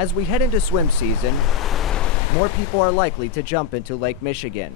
As we head into swim season, more people are likely to jump into Lake Michigan.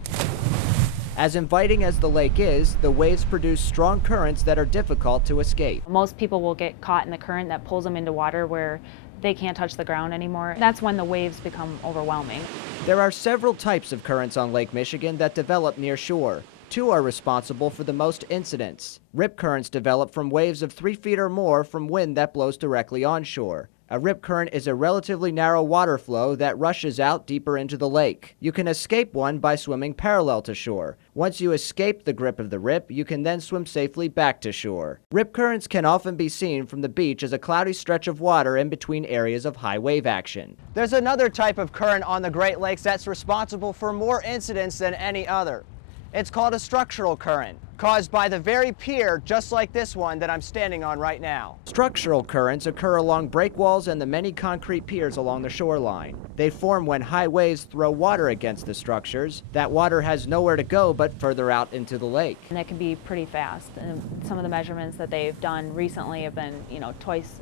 As inviting as the lake is, the waves produce strong currents that are difficult to escape. Most people will get caught in the current that pulls them into water where they can't touch the ground anymore. That's when the waves become overwhelming. There are several types of currents on Lake Michigan that develop near shore. Two are responsible for the most incidents. Rip currents develop from waves of 3 feet or more from wind that blows directly onshore. A rip current is a relatively narrow water flow that rushes out deeper into the lake. You can escape one by swimming parallel to shore. Once you escape the grip of the rip, you can then swim safely back to shore. Rip currents can often be seen from the beach as a cloudy stretch of water in between areas of high wave action. There's another type of current on the Great Lakes that's responsible for more incidents than any other. It's called a structural current, caused by the very pier just like this one that I'm standing on right now. Structural currents occur along breakwalls and the many concrete piers along the shoreline. They form when high waves throw water against the structures. That water has nowhere to go but further out into the lake. And it can be pretty fast. And some of the measurements that they've done recently have been, twice,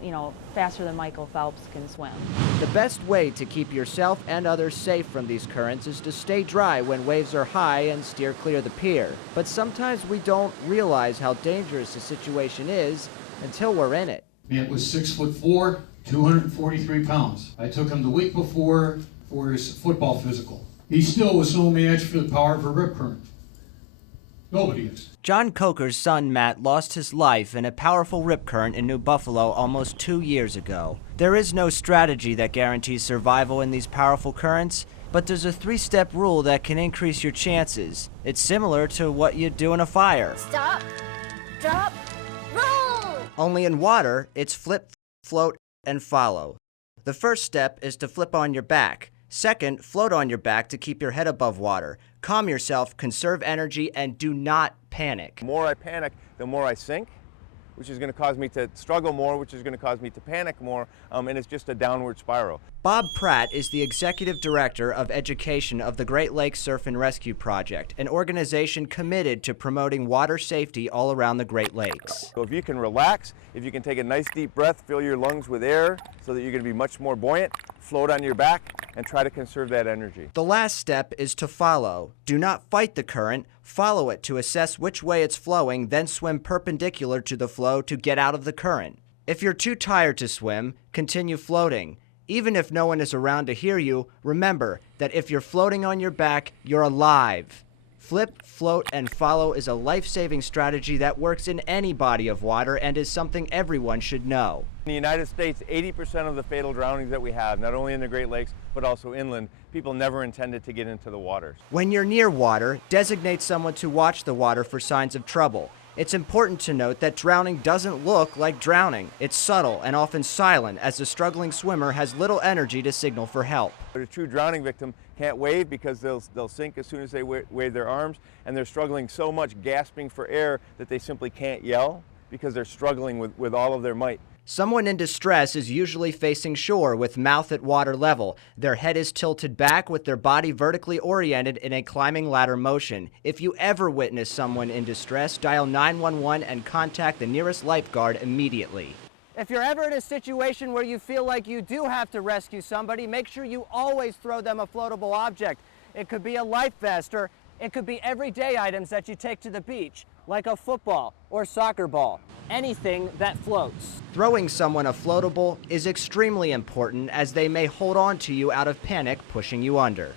faster than Michael Phelps can swim. The best way to keep yourself and others safe from these currents is to stay dry when waves are high and steer clear the pier. But sometimes we don't realize how dangerous the situation is until we're in it. Man was 6'4", 243 pounds. I took him the week before for his football physical. He still was no match for the power of a rip current. Nobody is. John Coker's son Matt lost his life in a powerful rip current in New Buffalo almost 2 years ago. There is no strategy that guarantees survival in these powerful currents, but there's a 3-step rule that can increase your chances. It's similar to what you'd do in a fire. Stop, drop, roll! Only in water, it's flip, float, and follow. The first step is to flip on your back. Second, float on your back to keep your head above water. Calm yourself, conserve energy, and do not panic. The more I panic, the more I sink, which is going to cause me to struggle more, which is going to cause me to panic more, and it's just a downward spiral. Bob Pratt is the Executive Director of Education of the Great Lakes Surf and Rescue Project, an organization committed to promoting water safety all around the Great Lakes. So if you can relax, if you can take a nice deep breath, fill your lungs with air so that you're going to be much more buoyant, float on your back, and try to conserve that energy. The last step is to follow. Do not fight the current, follow it to assess which way it's flowing, then swim perpendicular to the flow to get out of the current. If you're too tired to swim, continue floating. Even if no one is around to hear you, remember that if you're floating on your back, you're alive. Flip, float, and follow is a life-saving strategy that works in any body of water and is something everyone should know. In the United States, 80% of the fatal drownings that we have, not only in the Great Lakes, but also inland, people never intended to get into the waters. When you're near water, designate someone to watch the water for signs of trouble. It's important to note that drowning doesn't look like drowning. It's subtle and often silent, as the struggling swimmer has little energy to signal for help. But a true drowning victim can't wave because they'll sink as soon as they wave their arms, and they're struggling so much, gasping for air, that they simply can't yell because they're struggling with all of their might. Someone in distress is usually facing shore with mouth at water level. Their head is tilted back with their body vertically oriented in a climbing ladder motion. If you ever witness someone in distress, dial 911 and contact the nearest lifeguard immediately. If you're ever in a situation where you feel like you do have to rescue somebody, make sure you always throw them a floatable object. It could be a life vest, or it could be everyday items that you take to the beach, like a football or soccer ball. Anything that floats. Throwing someone a floatable is extremely important, as they may hold on to you out of panic, pushing you under.